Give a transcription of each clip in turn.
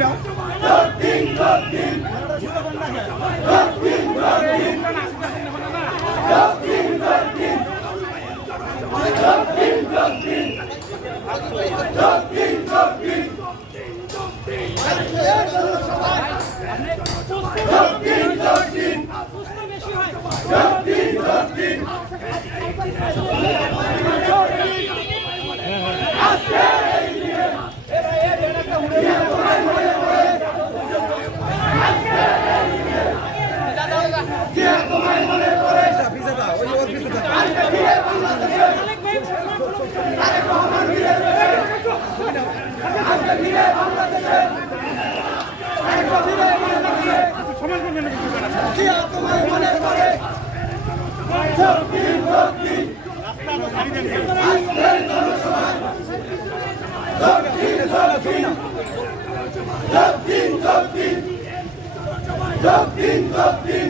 নাও আর যে একে সাপোর্ট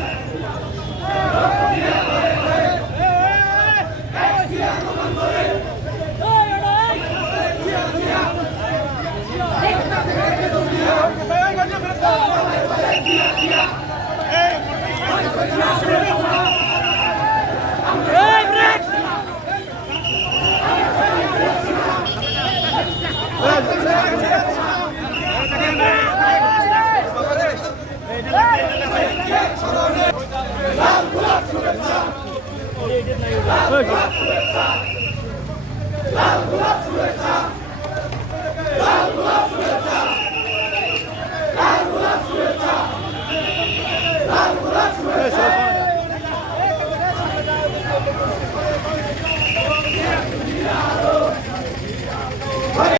我要吃我要吃